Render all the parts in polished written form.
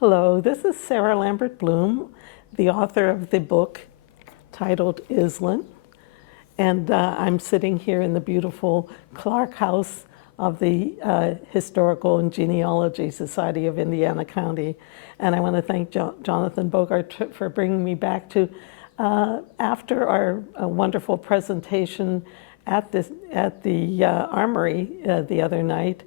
Hello, this is Sara Lambert Bloom, the author of the book titled Island. And I'm sitting here in the beautiful Clark House of the Historical and Genealogy Society of Indiana County. And I want to thank Jonathan Bogart for bringing me back to, after our wonderful presentation at the Armory the other night,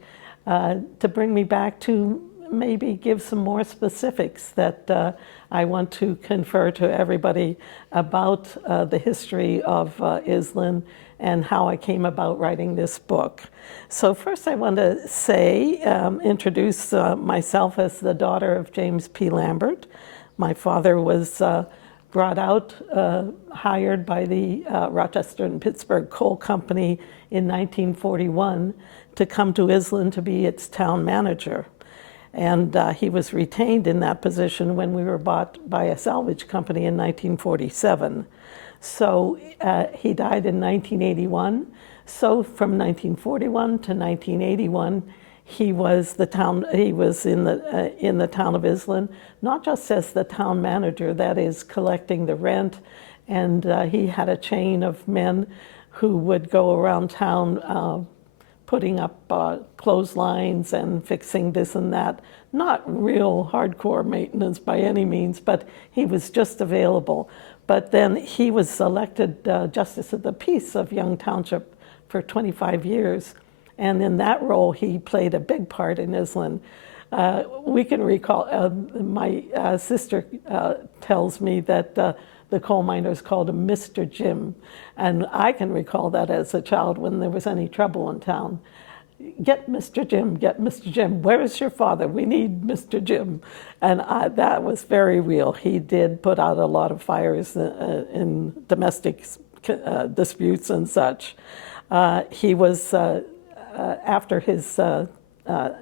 to bring me back to maybe give some more specifics that I want to confer to everybody about the history of Island and how I came about writing this book. So first I want to say, introduce myself as the daughter of James P. Lambert. My father was brought out, hired by the Rochester and Pittsburgh Coal Company in 1941 to come to Island to be its town manager. And he was retained in that position when we were bought by a salvage company in 1947. So he died in 1981. So from 1941 to 1981, he was in the town of Island, not just as the town manager, that is collecting the rent, and he had a chain of men who would go around town putting up clotheslines and fixing this and that. Not real hardcore maintenance by any means, but he was just available. But then he was elected Justice of the Peace of Young Township for 25 years. And in that role, he played a big part in Island. We can recall, my sister tells me that the coal miners called him Mr. Jim. And I can recall that as a child when there was any trouble in town. Get Mr. Jim, get Mr. Jim. Where is your father? We need Mr. Jim. And that was very real. He did put out a lot of fires in domestic disputes and such. He was, after his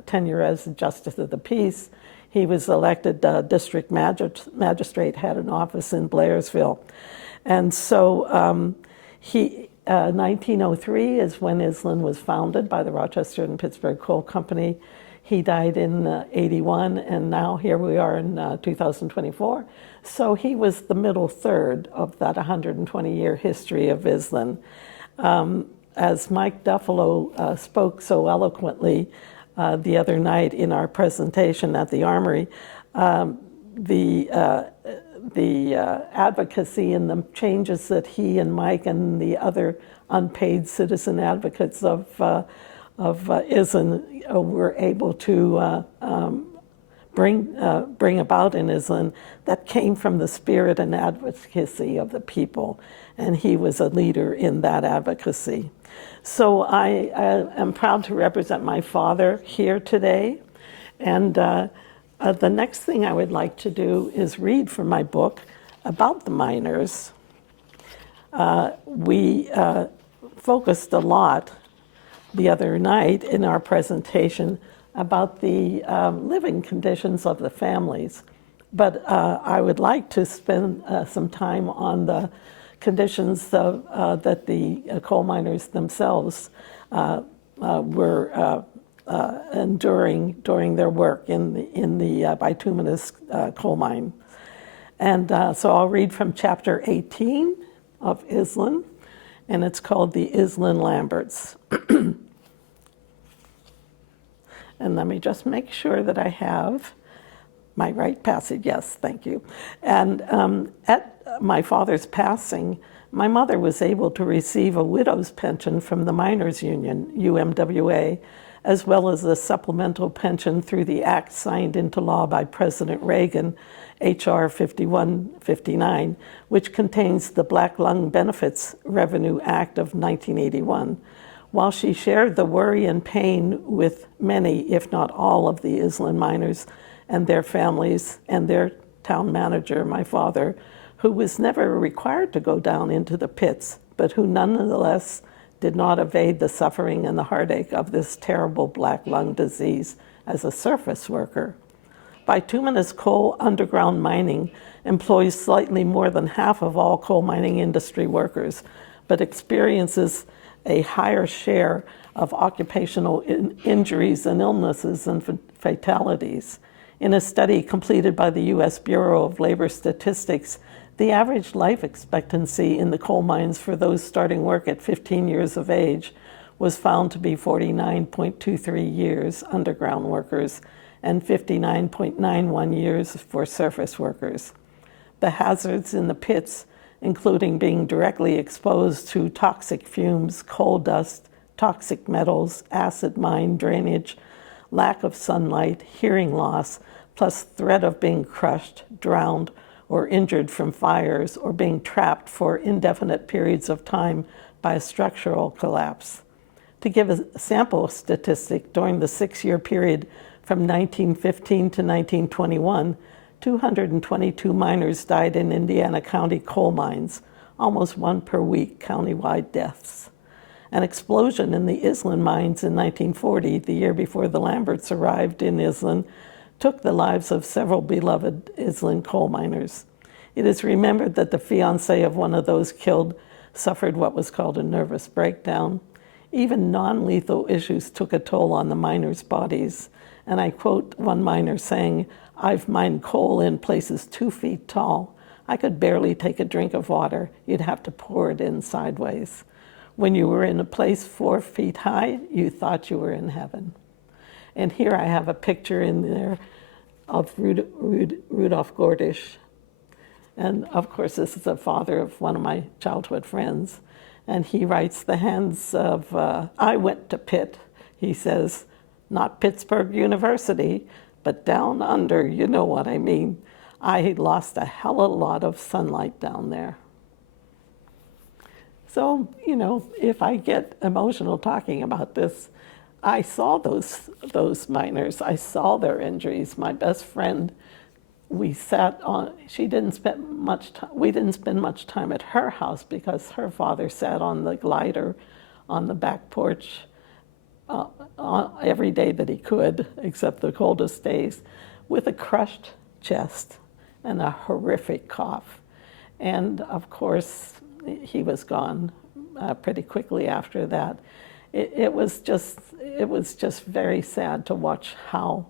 tenure as Justice of the Peace, he was elected district magistrate, had an office in Blairsville. And so 1903 is when Island was founded by the Rochester and Pittsburgh Coal Company. He died in 81, and now here we are in 2024. So he was the middle third of that 120-year history of Island. As Mike Duffalo spoke so eloquently the other night in our presentation at the Armory, the advocacy and the changes that he and Mike and the other unpaid citizen advocates of Island were able to bring about in Island, that came from the spirit and advocacy of the people, and he was a leader in that advocacy. So I am proud to represent my father here today, and the next thing I would like to do is read from my book about the miners. We focused a lot the other night in our presentation about the living conditions of the families, but I would like to spend some time on the conditions that the coal miners themselves were enduring during their work in the bituminous coal mine. And so I'll read from chapter 18 of Island, and it's called The Island Lamberts. And let me just make sure that I have my right passage. Yes, thank you. And at my father's passing, my mother was able to receive a widow's pension from the Miners Union, UMWA, as well as a supplemental pension through the act signed into law by President Reagan, H.R. 5159, which contains the Black Lung Benefits Revenue Act of 1981. While she shared the worry and pain with many, if not all, of the Island miners and their families and their town manager, my father, who was never required to go down into the pits, but who nonetheless did not evade the suffering and the heartache of this terrible black lung disease as a surface worker. Bituminous coal underground mining employs slightly more than half of all coal mining industry workers, but experiences a higher share of occupational injuries and illnesses and fatalities. In a study completed by the U.S. Bureau of Labor Statistics, the average life expectancy in the coal mines for those starting work at 15 years of age was found to be 49.23 years underground workers and 59.91 years for surface workers. The hazards in the pits, including being directly exposed to toxic fumes, coal dust, toxic metals, acid mine drainage, lack of sunlight, hearing loss, plus threat of being crushed, drowned, or injured from fires, or being trapped for indefinite periods of time by a structural collapse. To give a sample statistic, during the 6-year period from 1915 to 1921, 222 miners died in Indiana County coal mines, almost one per week, countywide deaths. An explosion in the Island mines in 1940, the year before the Lamberts arrived in Island, took the lives of several beloved Island coal miners. It is remembered that the fiancé of one of those killed suffered what was called a nervous breakdown. Even non-lethal issues took a toll on the miners' bodies. And I quote one miner saying, "I've mined coal in places 2 feet tall. I could barely take a drink of water. You'd have to pour it in sideways. When you were in a place 4 feet high, you thought you were in heaven." And here I have a picture in there of Rudolf Gordish. And of course, this is the father of one of my childhood friends. And he writes, the hands of, I went to Pitt, he says, not Pittsburgh University, but down under, you know what I mean. I lost a hell of a lot of sunlight down there. So, you know, if I get emotional talking about this, I saw those miners. I saw their injuries. My best friend, we sat on, we didn't spend much time at her house because her father sat on the glider on the back porch every day that he could, except the coldest days, with a crushed chest and a horrific cough. And of course, he was gone pretty quickly after that. It was just very sad to watch how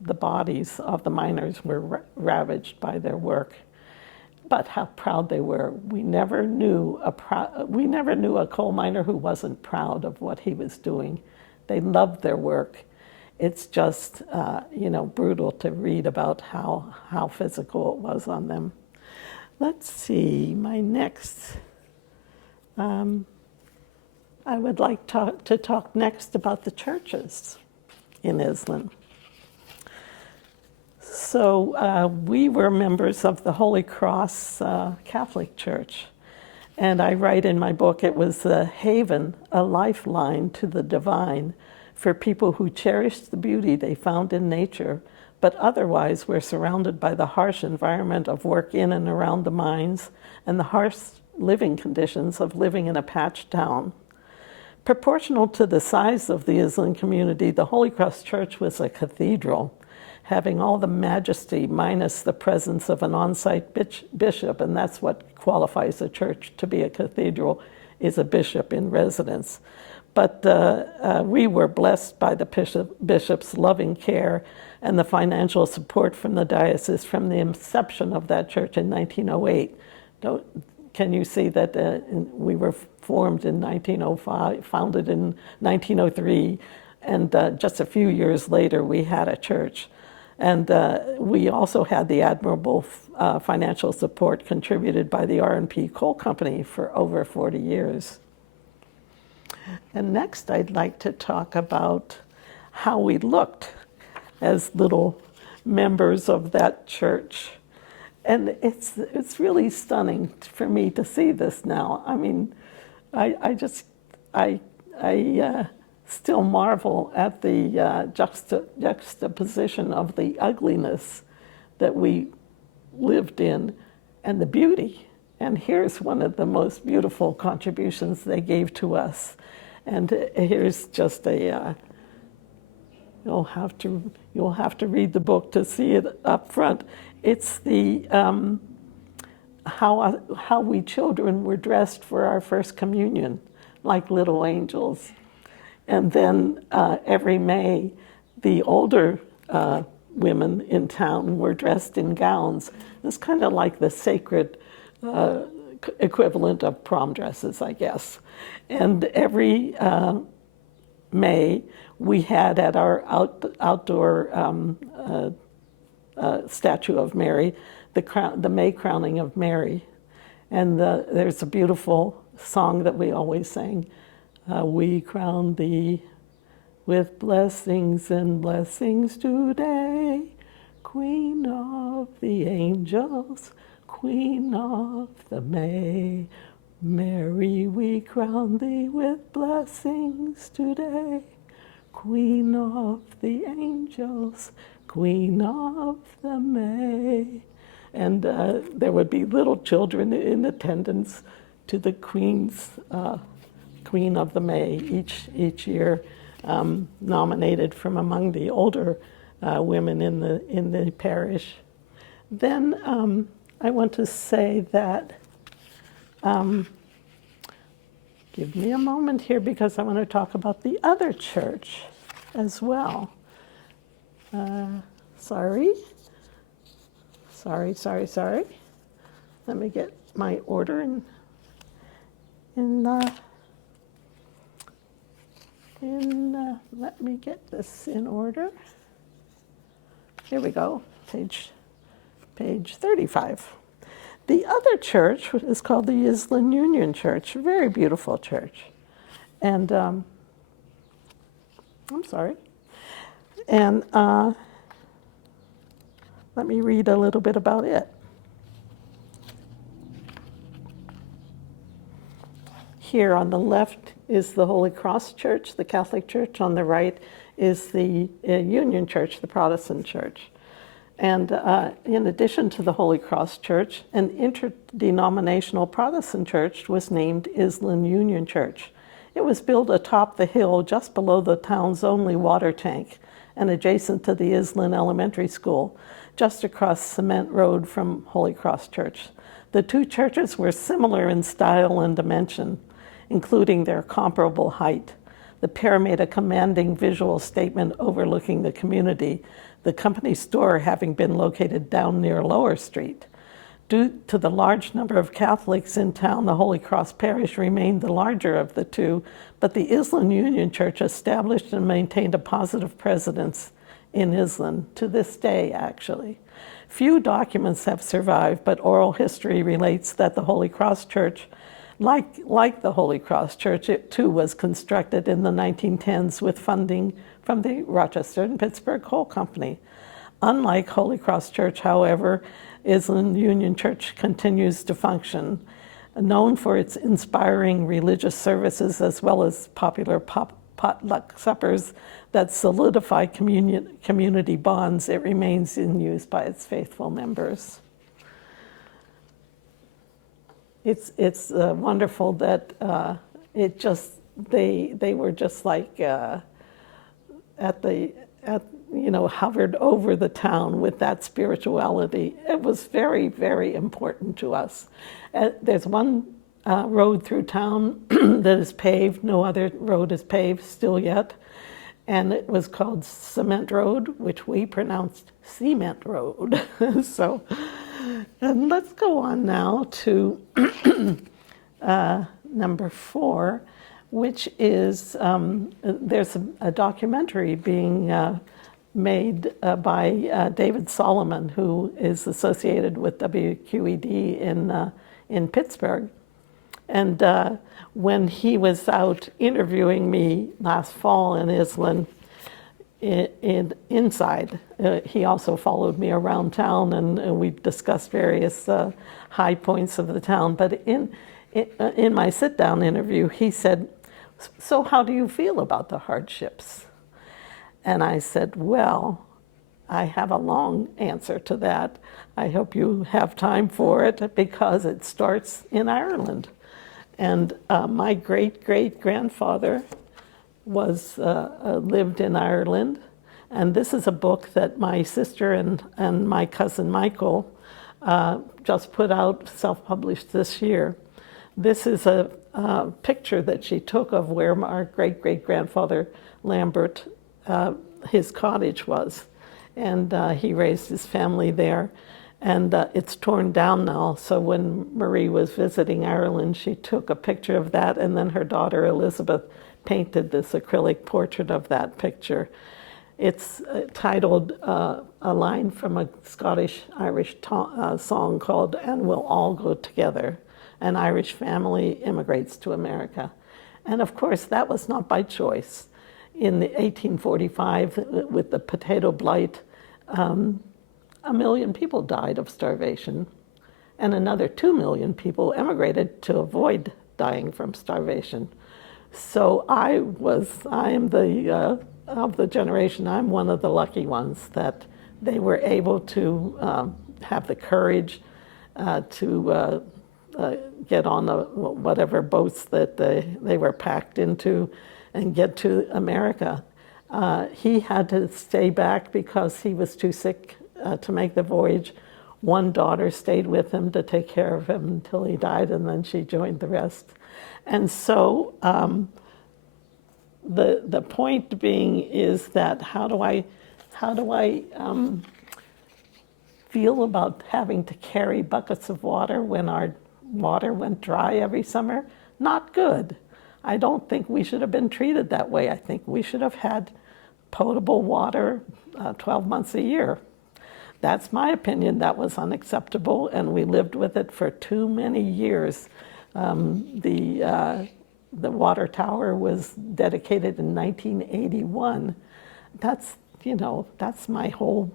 the bodies of the miners were ravaged by their work, but how proud they were. We never knew a coal miner who wasn't proud of what he was doing. They loved their work. It's just brutal to read about how physical it was on them. Let's see, my next. I would like to talk next about the churches in Island. So we were members of the Holy Cross Catholic Church. And I write in my book, it was a haven, a lifeline to the divine for people who cherished the beauty they found in nature, but otherwise were surrounded by the harsh environment of work in and around the mines and the harsh living conditions of living in a patch town. Proportional to the size of the Island community, the Holy Cross Church was a cathedral, having all the majesty minus the presence of an on-site bishop, and that's what qualifies a church to be a cathedral, is a bishop in residence. But we were blessed by the bishop's loving care and the financial support from the diocese from the inception of that church in 1908. Can you see that we were formed in 1905, founded in 1903, and just a few years later we had a church. And we also had the admirable financial support contributed by the R&P Coal Company for over 40 years. And next I'd like to talk about how we looked as little members of that church. And it's really stunning for me to see this now. I mean, I still marvel at the juxtaposition of the ugliness that we lived in and the beauty. And here's one of the most beautiful contributions they gave to us. And here's just a, you'll have to read the book to see it up front. It's the how we children were dressed for our first communion, like little angels. And then every May, the older women in town were dressed in gowns. It's kind of like the sacred equivalent of prom dresses, I guess. And every May, we had at our outdoor statue of Mary, the May crowning of Mary. And there's a beautiful song that we always sang. We crown thee with blessings and blessings today, Queen of the angels, Queen of the May. Mary, we crown thee with blessings today, Queen of the angels, Queen of the May. And there would be little children in attendance to the Queen of the May each year, nominated from among the older women in the parish. Then I want to say that, give me a moment here because I want to talk about the other church as well. Sorry. Let me get my order let me get this in order. Here we go, page 35. The other church is called the Island Union Church, a very beautiful church. And, I'm sorry. And let me read a little bit about it. Here on the left is the Holy Cross Church, the Catholic Church. On the right is the Union Church, the Protestant Church. And in addition to the Holy Cross Church, an interdenominational Protestant church was named Island Union Church. It was built atop the hill just below the town's only water tank and adjacent to the Island Elementary School, just across Cement Road from Holy Cross Church. The two churches were similar in style and dimension, including their comparable height. The pair made a commanding visual statement overlooking the community, the company store having been located down near Lower Street. Due to the large number of Catholics in town, the Holy Cross Parish remained the larger of the two, but the Island Union Church established and maintained a positive presence in Island to this day, actually. Few documents have survived, but oral history relates that the Holy Cross Church, like the Holy Cross Church, it too was constructed in the 1910s with funding from the Rochester and Pittsburgh Coal Company. Unlike Holy Cross Church, however, Island Union Church continues to function, known for its inspiring religious services as well as popular potluck suppers that solidify community bonds. It remains in use by its faithful members. It's wonderful that they were just like hovered over the town with that spirituality. It was very, very important to us. There's one road through town that is paved. No other road is paved still yet. And it was called Cement Road, which we pronounced Cement Road. So, and let's go on now to number 4, which is, there's a documentary being made by David Solomon, who is associated with WQED in Pittsburgh. And when he was out interviewing me last fall in Island, inside, he also followed me around town, and we discussed various high points of the town. But in my sit-down interview, he said, "So how do you feel about the hardships?" And I said, "Well, I have a long answer to that. I hope you have time for it because it starts in Ireland." And my great-great-grandfather lived in Ireland, and this is a book that my sister and my cousin Michael just put out, self-published this year. This is a picture that she took of where our great-great-grandfather Lambert, his cottage was. and he raised his family there. And it's torn down now, so when Marie was visiting Ireland, she took a picture of that, and then her daughter Elizabeth painted this acrylic portrait of that picture. It's titled a line from a Scottish-Irish song called "And We'll All Go Together." An Irish family immigrates to America. And of course, that was not by choice. In 1845, with the potato blight, 1,000,000 people died of starvation, and another 2,000,000 people emigrated to avoid dying from starvation. So I am of the generation, I'm one of the lucky ones that they were able to have the courage to get on whatever boats that they were packed into and get to America. He had to stay back because he was too sick to make the voyage. One daughter stayed with him to take care of him until he died, and then she joined the rest. And so the point being is that how do I feel about having to carry buckets of water when our water went dry every summer? Not good. I don't think we should have been treated that way. I think we should have had potable water 12 months a year. That's my opinion. That was unacceptable, and we lived with it for too many years. The water tower was dedicated in 1981. That's my whole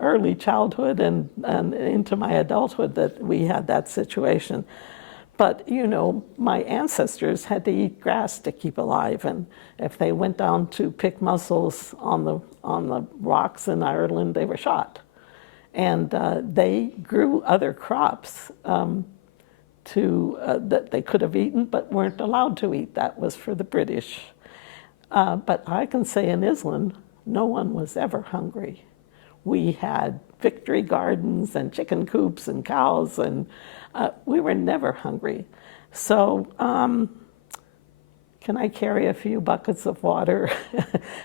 early childhood and into my adulthood that we had that situation. But, my ancestors had to eat grass to keep alive, and if they went down to pick mussels on the rocks in Ireland, they were shot. And they grew other crops that they could have eaten but weren't allowed to eat. That was for the British. But I can say in Islin, no one was ever hungry. We had victory gardens and chicken coops and cows, and we were never hungry. So can I carry a few buckets of water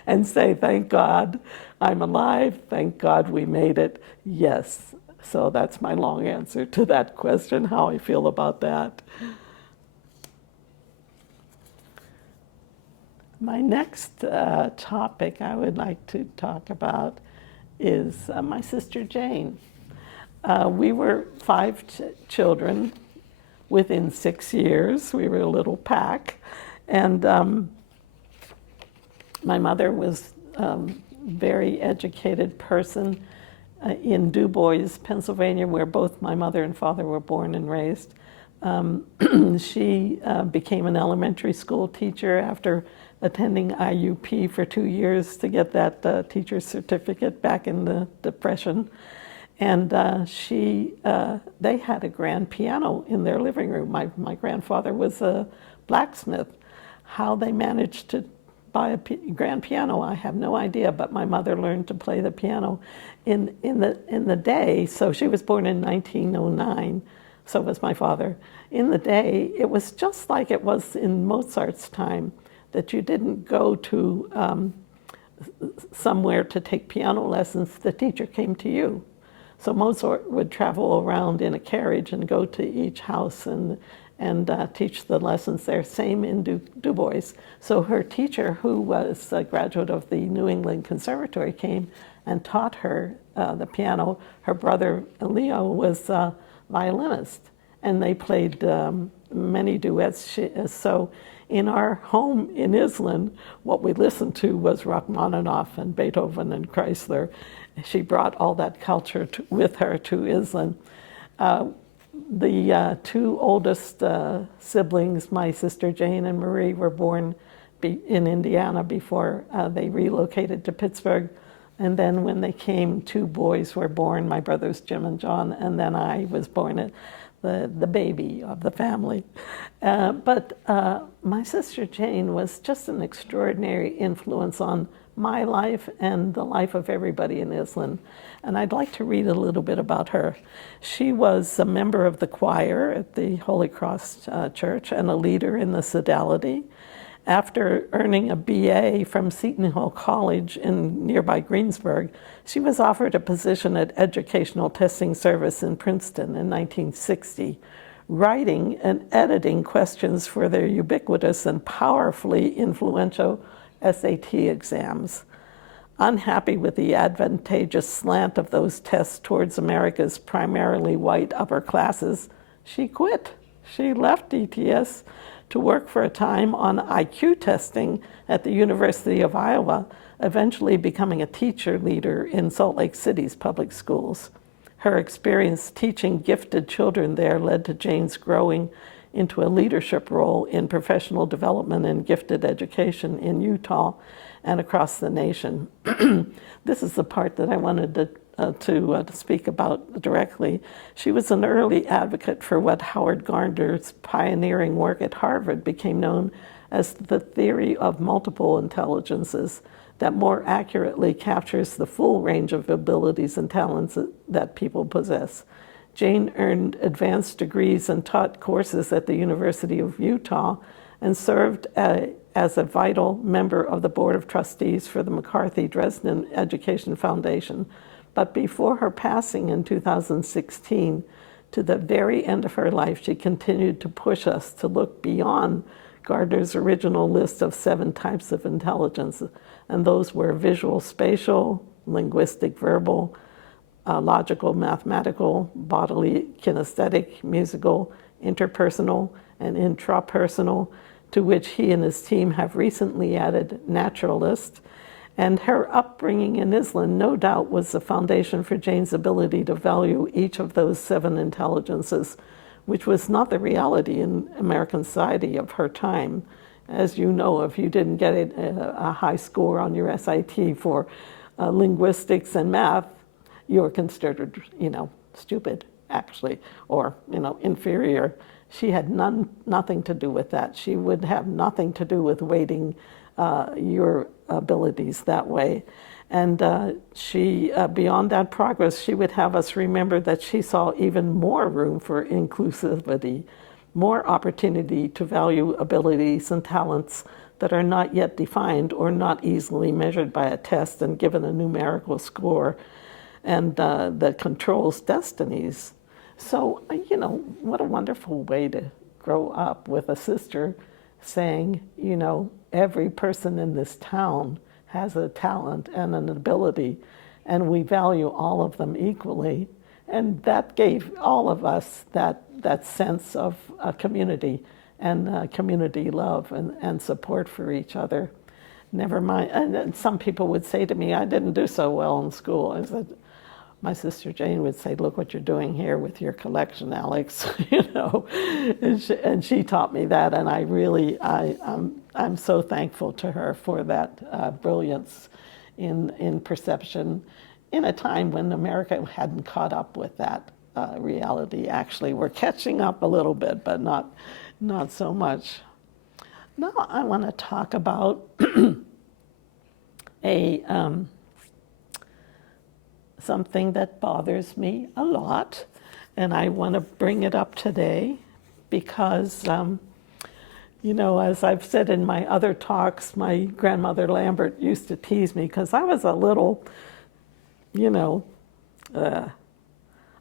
and say, thank God I'm alive, thank God we made it? Yes. So that's my long answer to that question, how I feel about that. My next topic I would like to talk about is my sister Jane. We were 5 children within 6 years. We were a little pack. And my mother was a very educated person in Du Bois, Pennsylvania, where both my mother and father were born and raised. She became an elementary school teacher after attending IUP for 2 years to get that teacher's certificate back in the Depression. And they had a grand piano in their living room. My grandfather was a blacksmith. How they managed to buy a grand piano, I have no idea, but my mother learned to play the piano in the day. So she was born in 1909, so was my father. In the day, it was just like it was in Mozart's time, that you didn't go to somewhere to take piano lessons, the teacher came to you. So Mozart would travel around in a carriage and go to each house and teach the lessons there. Same in Du Bois. So her teacher, who was a graduate of the New England Conservatory, came and taught her the piano. Her brother Leo was a violinist, and they played many duets. So in our home in Islin, what we listened to was Rachmaninoff and Beethoven and Chrysler. She brought all that culture with her to Islin. The 2 oldest siblings, my sister Jane and Marie, were born in Indiana before they relocated to Pittsburgh. And then when they came, 2 boys were born, my brothers Jim and John, and then I was born the baby of the family. But my sister Jane was just an extraordinary influence on my life and the life of everybody in Islin. And I'd like to read a little bit about her. She was a member of the choir at the Holy Cross Church and a leader in the sodality. After earning a BA from Seton Hall College in nearby Greensburg, she was offered a position at Educational Testing Service in Princeton in 1960, writing and editing questions for their ubiquitous and powerfully influential SAT exams. Unhappy with the advantageous slant of those tests towards America's primarily white upper classes, she quit. She left ETS to work for a time on IQ testing at the University of Iowa, eventually becoming a teacher leader in Salt Lake City's public schools. Her experience teaching gifted children there led to Jane's growing into a leadership role in professional development and gifted education in Utah and across the nation. This is the part that I wanted to speak about directly. She was an early advocate for what Howard Gardner's pioneering work at Harvard became known as the theory of multiple intelligences that more accurately captures the full range of abilities and talents that people possess. Jane earned advanced degrees and taught courses at the University of Utah and served as a vital member of the Board of Trustees for the McCarthy Dresden Education Foundation. But before her passing in 2016, to the very end of her life, she continued to push us to look beyond Gardner's original list of 7 types of intelligence, and those were visual spatial, linguistic verbal, logical mathematical, bodily kinesthetic, musical, interpersonal, and intrapersonal, to which he and his team have recently added naturalist. And her upbringing in Islam, no doubt, was the foundation for Jane's ability to value each of those 7 intelligences, which was not the reality in American society of her time. As you know, if you didn't get a high score on your SAT for linguistics and math, you were considered, stupid, actually, or, inferior. She had nothing to do with that. She would have nothing to do with weighting your abilities that way. And she, beyond that progress, she would have us remember that she saw even more room for inclusivity, more opportunity to value abilities and talents that are not yet defined or not easily measured by a test and given a numerical score, and that controls destinies. So, what a wonderful way to grow up with a sister saying, every person in this town has a talent and an ability, and we value all of them equally. And that gave all of us that sense of community and community love and support for each other. Never mind, and some people would say to me, I didn't do so well in school. I said, my sister Jane would say, look what you're doing here with your collection, Alex, and she taught me that, and I'm so thankful to her for that brilliance in perception in a time when America hadn't caught up with that reality. Actually, we're catching up a little bit, but not so much. Now I want to talk about something that bothers me a lot, and I want to bring it up today because, as I've said in my other talks, my grandmother Lambert used to tease me because I was a little,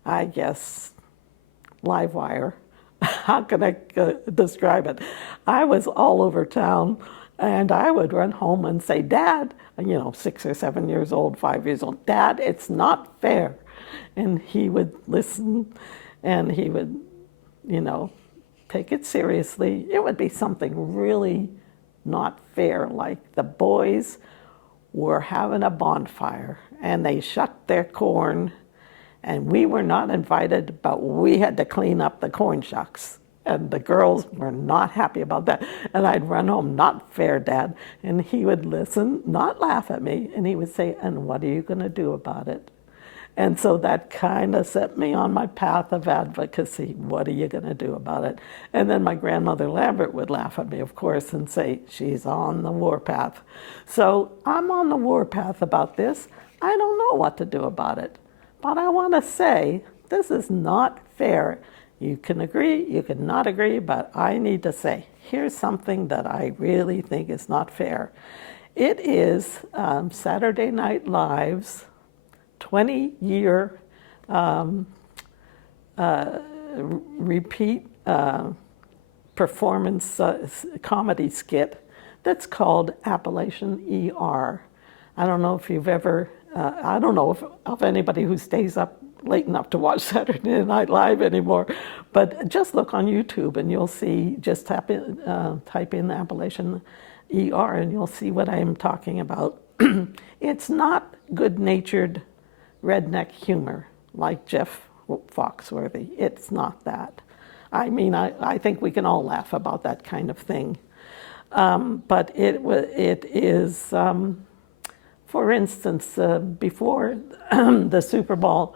I guess, live wire. How can I describe it? I was all over town, and I would run home and say, Dad, 6 or 7 years old, 5 years old, Dad, it's not fair. And he would listen, and he would, take it seriously. It would be something really not fair, like the boys were having a bonfire, and they shucked their corn, and we were not invited, but we had to clean up the corn shucks. And the girls were not happy about that. And I'd run home, not fair, Dad. And he would listen, not laugh at me, and he would say, and what are you going to do about it? And so that kind of set me on my path of advocacy. What are you going to do about it? And then my grandmother Lambert would laugh at me, of course, and say, she's on the warpath. So I'm on the warpath about this. I don't know what to do about it. But I want to say, this is not fair. You can agree, you can not agree, but I need to say, here's something that I really think is not fair. It is Saturday Night Live's 20-year repeat performance comedy skit that's called Appalachian ER. I don't know if you've ever, I don't know if of anybody who stays up late enough to watch Saturday Night Live anymore, but just look on YouTube and you'll see, just type in Appalachian ER and you'll see what I'm talking about. It's not good-natured redneck humor like Jeff Foxworthy. It's not that. I mean, I think we can all laugh about that kind of thing. But it is, for instance, before the Super Bowl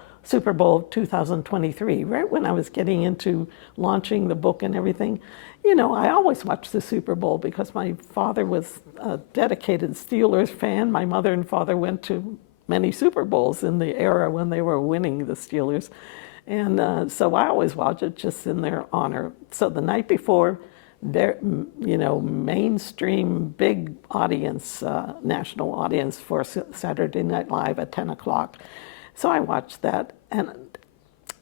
2023, right when I was getting into launching the book and everything, you know, I always watched the Super Bowl because my father was a dedicated Steelers fan. My mother and father went to many Super Bowls in the era when they were winning, the Steelers. And so I always watch it just in their honor. So the night before, their, you know, mainstream big audience, national audience for Saturday Night Live at 10 o'clock. So I watched that, and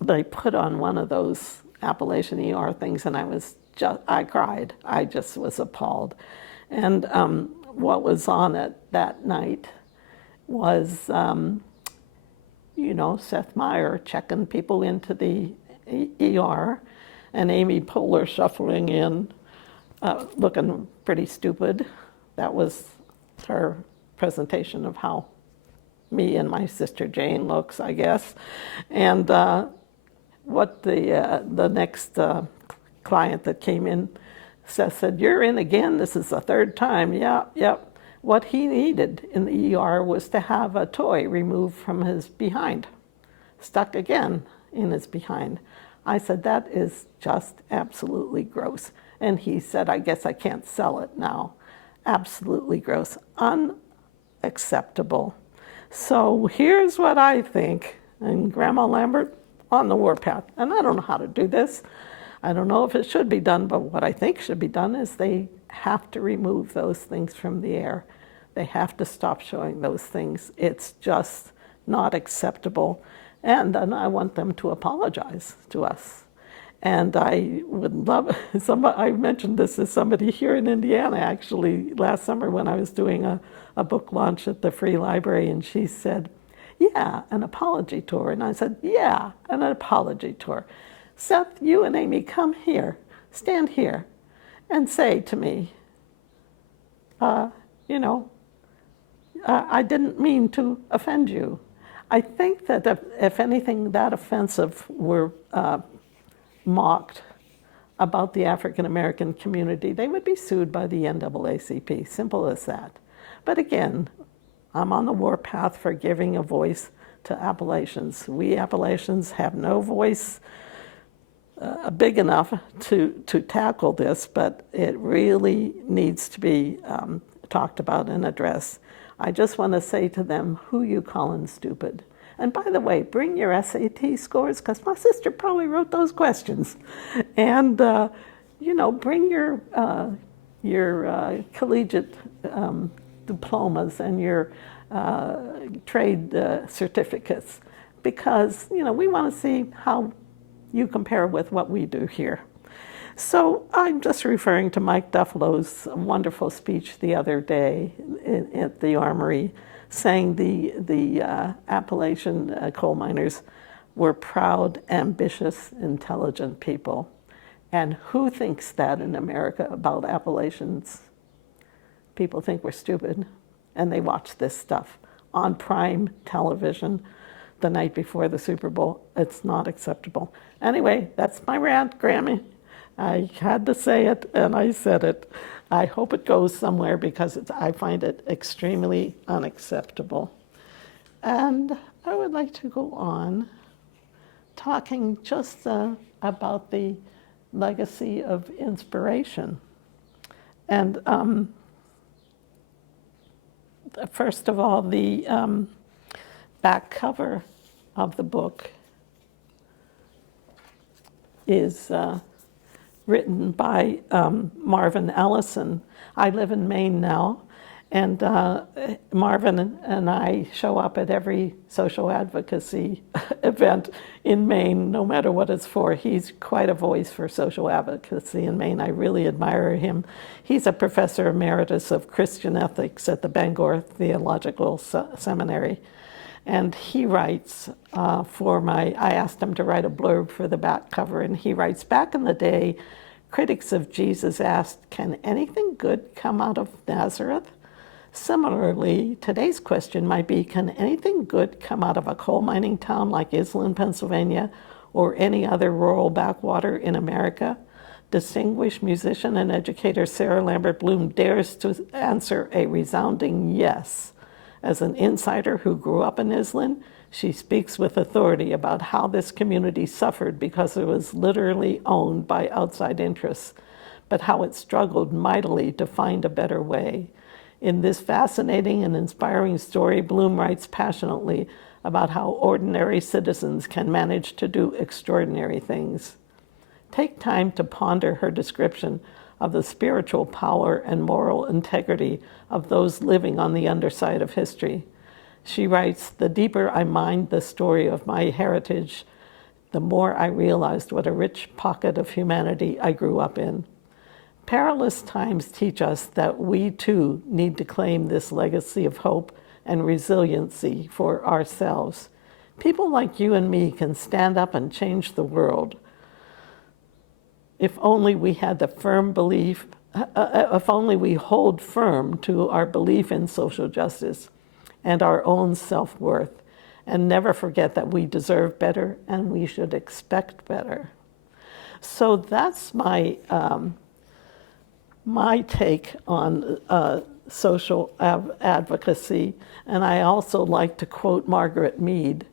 they put on one of those Appalachian ER things, and I cried. I just was appalled. And what was on it that night was, you know, Seth Meyer checking people into the ER, and Amy Poehler shuffling in, looking pretty stupid. That was her presentation of how me and my sister Jane looks, I guess. And what the next client that came in said, "You're in again. This is the third time." Yep. What he needed in the ER was to have a toy removed from his behind, stuck again in his behind. I said, "That is just absolutely gross." And he said, "I guess I can't sell it now." Absolutely gross. Unacceptable. So here's what I think, and Grandma Lambert on the warpath, and I don't know how to do this. I don't know if it should be done, but what I think should be done is they have to remove those things from the air. They have to stop showing those things. It's just not acceptable. And I want them to apologize to us. And I would love, I mentioned this to somebody here in Indiana actually last summer when I was doing a book launch at the Free Library, and she said, "Yeah, an apology tour." And I said, "Yeah, an apology tour. Seth, you and Amy, come here, stand here, and say to me, you know, I didn't mean to offend you." I think that if anything that offensive were mocked about the African American community, they would be sued by the NAACP. Simple as that. But again, I'm on the warpath for giving a voice to Appalachians. We Appalachians have no voice big enough to tackle this, but it really needs to be talked about and addressed. I just want to say to them, who you calling stupid? And by the way, bring your SAT scores, because my sister probably wrote those questions. And, you know, bring your collegiate diplomas and your trade certificates, because, you know, we want to see how you compare with what we do here. So I'm just referring to Mike Duffalo's wonderful speech the other day at the Armory, saying the Appalachian coal miners were proud, ambitious, intelligent people. And who thinks that in America about Appalachians? People think we're stupid, and they watch this stuff on prime television the night before the Super Bowl. It's not acceptable. Anyway, that's my rant, Grammy. I had to say it, and I said it. I hope it goes somewhere, because I find it extremely unacceptable. And I would like to go on talking just about the legacy of inspiration. And first of all, the back cover of the book is written by Marvin Ellison. I live in Maine now, and Marvin and I show up at every social advocacy event in Maine, no matter what it's for. He's quite a voice for social advocacy in Maine. I really admire him. He's a professor emeritus of Christian ethics at the Bangor Theological Seminary. And he writes I asked him to write a blurb for the back cover, and he writes, back in the day, critics of Jesus asked, can anything good come out of Nazareth? Similarly, today's question might be, can anything good come out of a coal mining town like Iselin, Pennsylvania, or any other rural backwater in America? Distinguished musician and educator Sara Lambert Bloom dares to answer a resounding yes. As an insider who grew up in Iselin, she speaks with authority about how this community suffered because it was literally owned by outside interests, but how it struggled mightily to find a better way. In this fascinating and inspiring story, Bloom writes passionately about how ordinary citizens can manage to do extraordinary things. Take time to ponder her description of the spiritual power and moral integrity of those living on the underside of history. She writes, the deeper I mined the story of my heritage, the more I realized what a rich pocket of humanity I grew up in. Perilous times teach us that we too need to claim this legacy of hope and resiliency for ourselves. People like you and me can stand up and change the world. If only we had the firm belief, if only we hold firm to our belief in social justice and our own self-worth, and never forget that we deserve better and we should expect better. So that's my take on social advocacy. And I also like to quote Margaret Mead,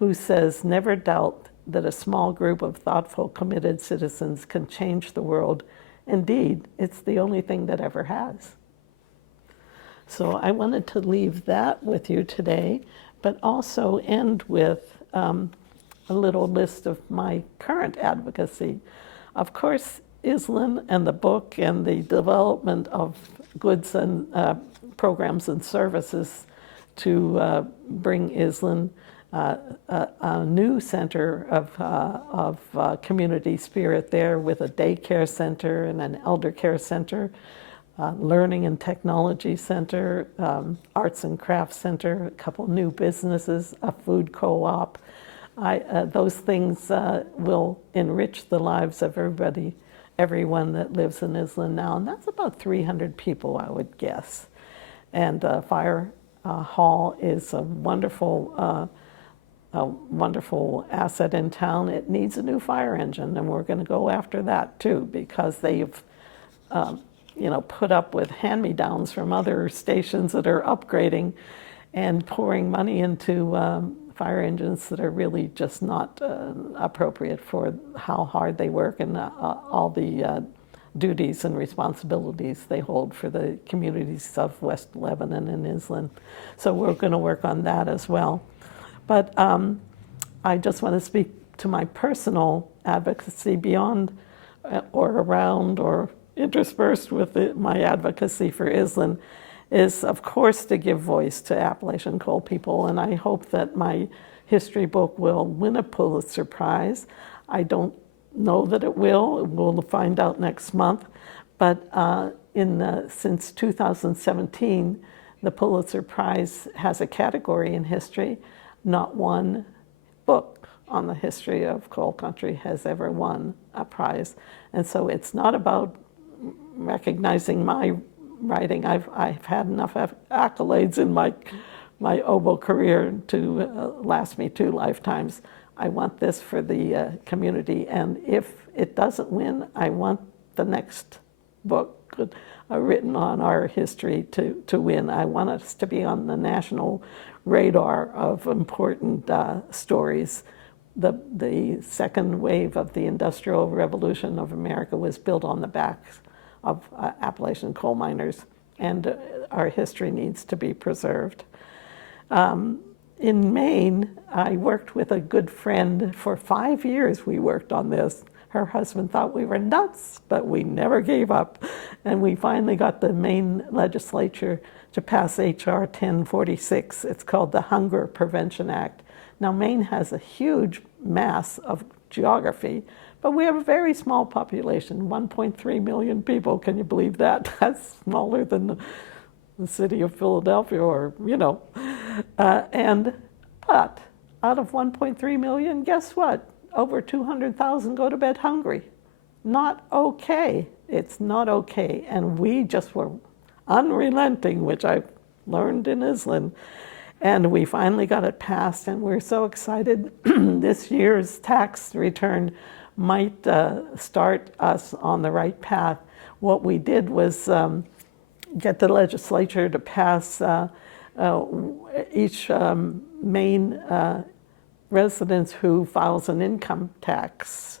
who says, never doubt that a small group of thoughtful, committed citizens can change the world. Indeed, it's the only thing that ever has. So I wanted to leave that with you today, but also end with a little list of my current advocacy. Of course, Iselin and the book and the development of goods and programs and services to bring Iselin a new center of community spirit there, with a daycare center and an elder care center, learning and technology center, arts and crafts center, a couple new businesses, a food co-op. Those things will enrich the lives of everyone that lives in Iselin now, and that's about 300 people, I would guess. And Fire Hall is a wonderful asset in town. It needs a new fire engine, and we're going to go after that too, because they've put up with hand-me-downs from other stations that are upgrading and pouring money into fire engines that are really just not appropriate for how hard they work and all the duties and responsibilities they hold for the communities of West Lebanon and Iselin. So we're going to work on that as well. But I just want to speak to my personal advocacy beyond or around or interspersed with my advocacy for Iselin is, of course, to give voice to Appalachian coal people. And I hope that my history book will win a Pulitzer Prize. I don't know that it will. We'll find out next month. But since 2017, the Pulitzer Prize has a category in history. Not one book on the history of coal country has ever won a prize. And so it's not about recognizing my writing. I've had enough accolades in my oboe career to last me 2 lifetimes. I want this for the community, and if it doesn't win, I want the next book written on our history to win. I want us to be on the national radar of important stories. The second wave of the Industrial Revolution of America was built on the backs of Appalachian coal miners, and our history needs to be preserved. In Maine, I worked with a good friend for 5 years. We worked on this Her husband thought we were nuts, but we never gave up. And we finally got the Maine legislature to pass H.R. 1046. It's called the Hunger Prevention Act. Now, Maine has a huge mass of geography, but we have a very small population, 1.3 million people. Can you believe that? That's smaller than the city of Philadelphia, or, you know. But out of 1.3 million, guess what? Over 200,000 go to bed hungry. Not okay. It's not okay. And we just were unrelenting, which I learned in Islin. And we finally got it passed, and we're so excited. This year's tax return might start us on the right path. What we did was get the legislature to pass each Maine resident who files an income tax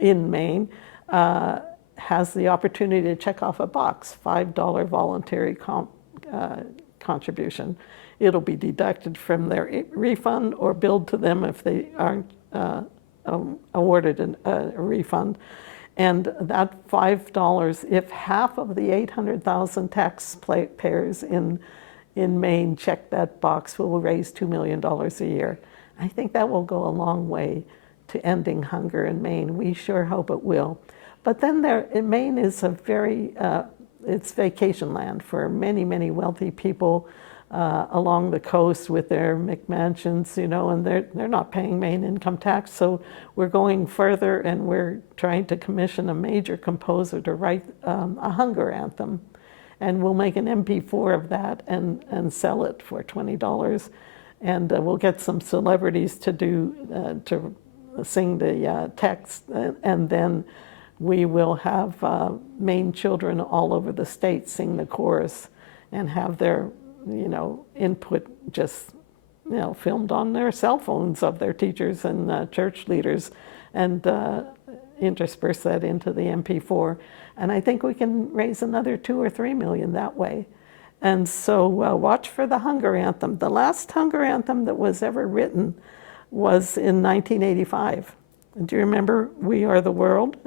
in Maine has the opportunity to check off a box, $5 voluntary contribution. It'll be deducted from their refund or billed to them if they aren't awarded a refund. And that $5, if half of the 800,000 taxpayers in Maine check that box, will raise $2 million a year. I think that will go a long way to ending hunger in Maine. We sure hope it will. But then Maine is a very, it's vacation land for many, many wealthy people along the coast with their McMansions, you know, and they're not paying Maine income tax. So we're going further, and we're trying to commission a major composer to write a hunger anthem. And we'll make an MP4 of that and sell it for $20. And we'll get some celebrities to sing the text, and then we will have Maine children all over the state sing the chorus and have their, you know, input just, you know, filmed on their cell phones of their teachers and church leaders, and intersperse that into the MP4. And I think we can raise another 2 or 3 million that way. And so watch for the hunger anthem. The last hunger anthem that was ever written was in 1985. Do you remember We Are the World?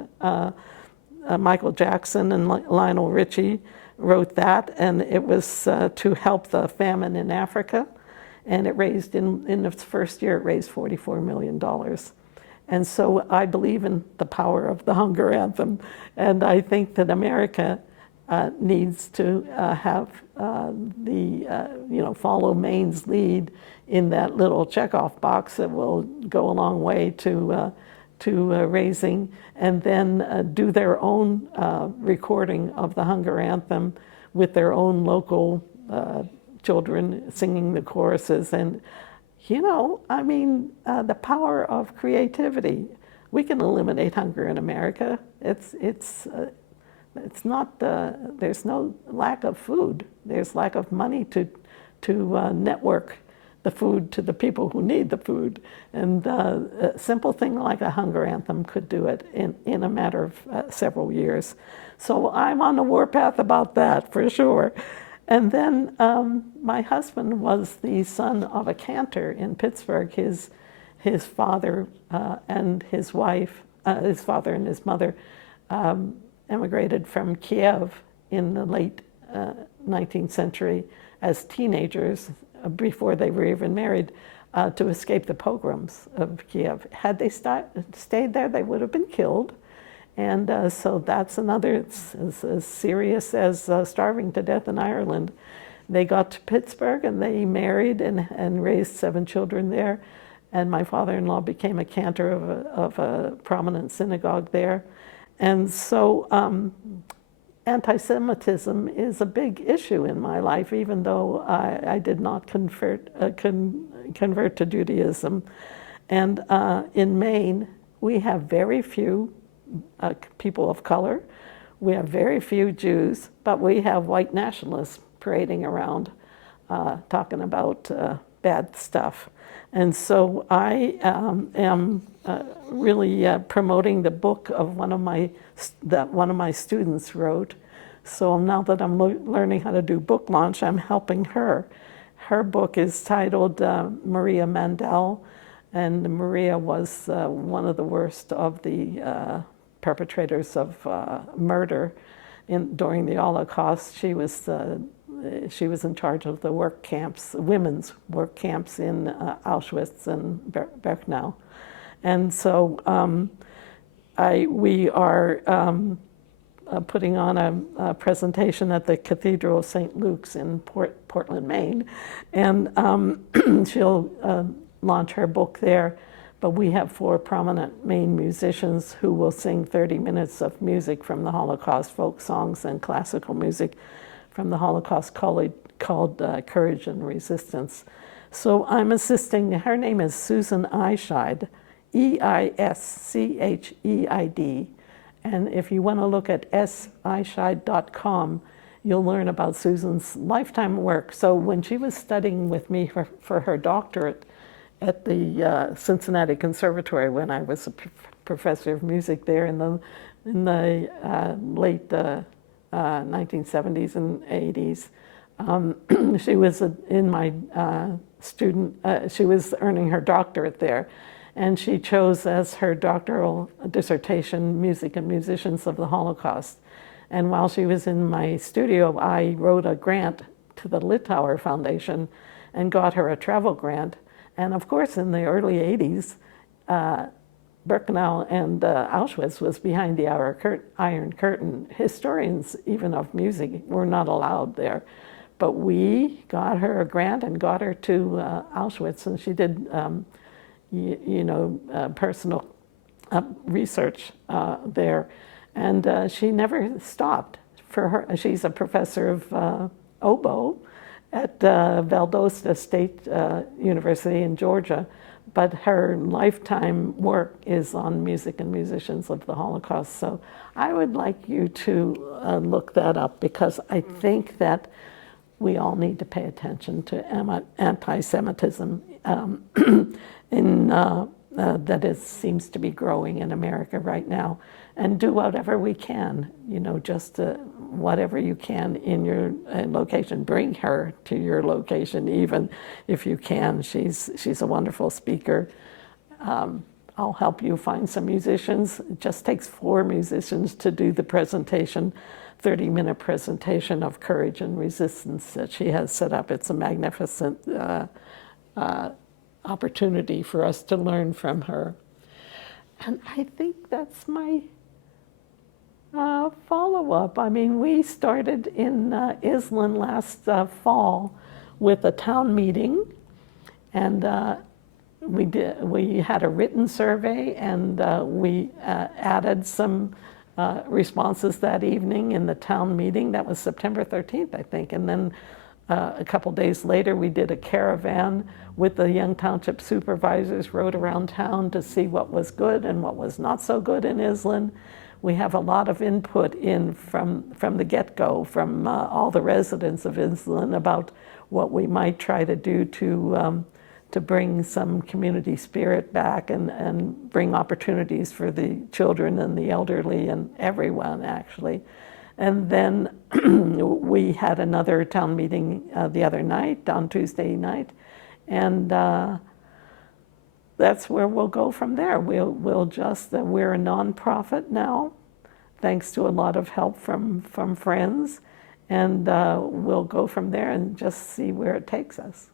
Michael Jackson and Lionel Richie wrote that, and it was to help the famine in Africa. And it raised, in its first year, it raised $44 million. And so I believe in the power of the hunger anthem. And I think that America needs to have follow Maine's lead in that little checkoff box that will go a long way to raising, and then do their own recording of the hunger anthem with their own local children singing the choruses. And, you know, I mean, the power of creativity. We can eliminate hunger in America. It's not, there's no lack of food. There's lack of money to network the food to the people who need the food. And a simple thing like a hunger anthem could do it in a matter of several years. So I'm on the warpath about that for sure. And then my husband was the son of a cantor in Pittsburgh. His father and his wife, his father and his mother emigrated from Kiev in the late 19th century as teenagers, before they were even married, to escape the pogroms of Kiev. Had they stayed there, they would have been killed. And so that's another, it's as serious as starving to death in Ireland. They got to Pittsburgh and they married and raised 7 children there. And my father-in-law became a cantor of a prominent synagogue there. And so anti-Semitism is a big issue in my life, even though I did not convert to Judaism. And in Maine, we have very few people of color. We have very few Jews, but we have white nationalists parading around talking about bad stuff. And so I am really promoting the book of one of my students wrote. So now that I'm learning how to do book launch, I'm helping her. Her book is titled Maria Mandel, And Maria was one of the worst of the perpetrators of murder during the Holocaust. She was in charge of the work camps, women's work camps in Auschwitz and Birkenau. And so we are putting on a presentation at the Cathedral of St. Luke's in Portland, Maine. And she'll launch her book there. But we have 4 prominent Maine musicians who will sing 30 minutes of music from the Holocaust, folk songs and classical music from the Holocaust called Courage and Resistance. So I'm assisting, her name is Susan Eischeid, Eischeid. And if you want to look at seischeid.com, you'll learn about Susan's lifetime work. So when she was studying with me for her doctorate at the Cincinnati Conservatory, when I was a professor of music there in the late 1970s and 80s, she was in my student, she was earning her doctorate there. And she chose as her doctoral dissertation, Music and Musicians of the Holocaust. And while she was in my studio, I wrote a grant to the Litauer Foundation and got her a travel grant. And of course, in the early 80s, Birkenau and Auschwitz was behind the Iron Curtain. Historians, even of music, were not allowed there. But we got her a grant and got her to Auschwitz, and she did personal research there. And she never stopped. For her, she's a professor of oboe at Valdosta State University in Georgia, but her lifetime work is on music and musicians of the Holocaust. So I would like you to look that up, because I think that we all need to pay attention to anti-Semitism that seems to be growing in America right now, and do whatever we can, just whatever you can in your location. Bring her to your location, even if you can. She's a wonderful speaker. I'll help you find some musicians. It just takes 4 musicians to do the presentation, 30-minute presentation of Courage and Resistance that she has set up. It's a magnificent opportunity for us to learn from her. And I think that's my follow-up. I mean, we started in Islin last fall with a town meeting, and we had a written survey, and we added some responses that evening in the town meeting. That was September 13th, I think. And then a couple days later, we did a caravan with the young township supervisors, rode around town to see what was good and what was not so good in Islin. We have a lot of input in from the get-go, from all the residents of Islin, about what we might try to do to bring some community spirit back and bring opportunities for the children and the elderly and everyone, actually. And then we had another town meeting the other night, on Tuesday night, and that's where we'll go from there. We're a nonprofit now, thanks to a lot of help from friends, and we'll go from there and just see where it takes us.